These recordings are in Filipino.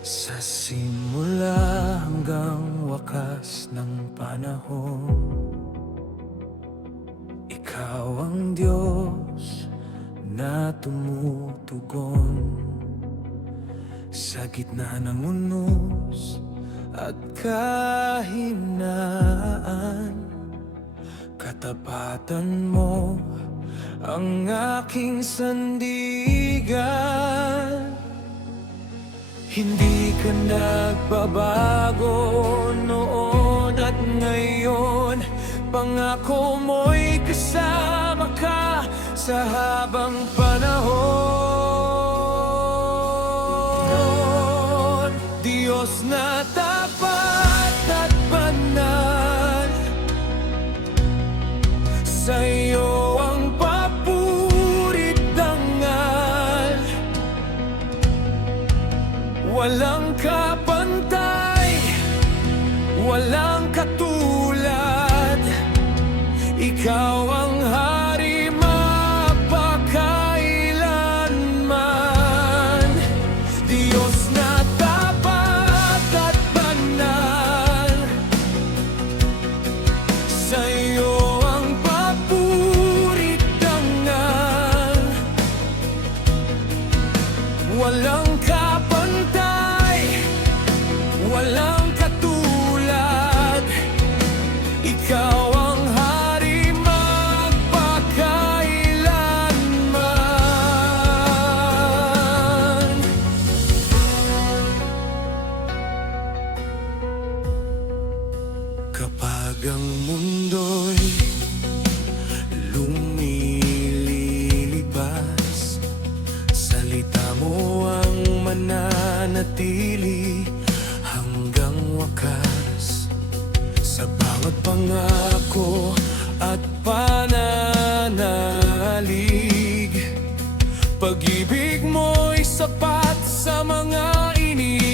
Sa simula hanggang wakas ng panahon, ikaw ang Diyos na tumutugon sa gitna ng unos at kahinaan. Katapatan mo ang aking sandigan. Hindi ka nagbabago noon at ngayon. Pangako mo'y kasama ka sa habang panahon. Diyos na tapat at banal, sa'yo ang papurit dangal. Walang kapantay, walang katulad. Ikaw ang hari mapakailanman. Diyos na tapat at banal, sa'yo ang papurit dangal. Walang kapantay, walang katulad. Ikaw ang hari magpakailanman. Kapag ang mundo'y lumilipas, salita mo ang mananatili hanggang wakas. Sa bawat pangako at pananalig, pag-ibig mo'y sapat sa mga iniibig.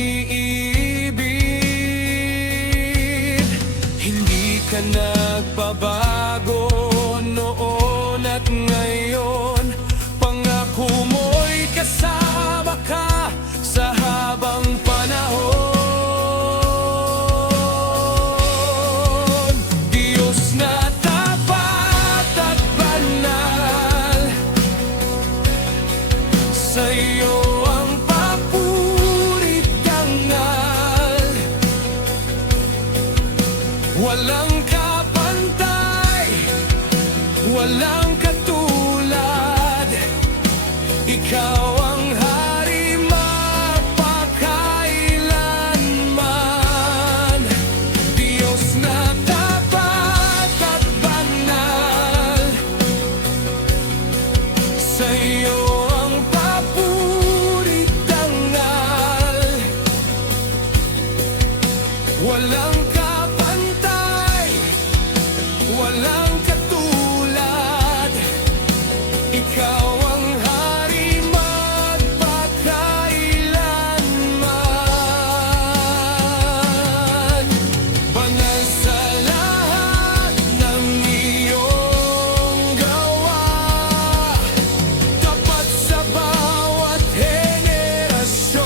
Hindi ka nagbabago noon at ngayon. Pangako mo'y kasama ka sa habang panahon. Diyos na tapat at banal, sa'yo ang papurit dangal. Walang kapantay, walang katulad. Ikaw ang hari mapakailanman. Diyos na tapat at banal, sa'yo ang papurit dangal. Walang kapantay, walang katulad. Ikaw ang hari magpakailanman. Banal sa lahat ng iyong gawa, tapat sa bawat henerasyon.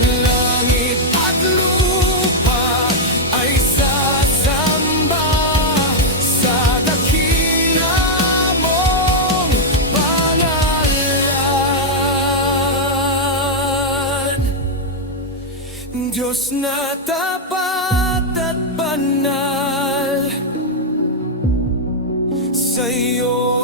Langit at lupa ay sasamba sa dakila mong pangalan. Diyos na tapat at banal, sa'yo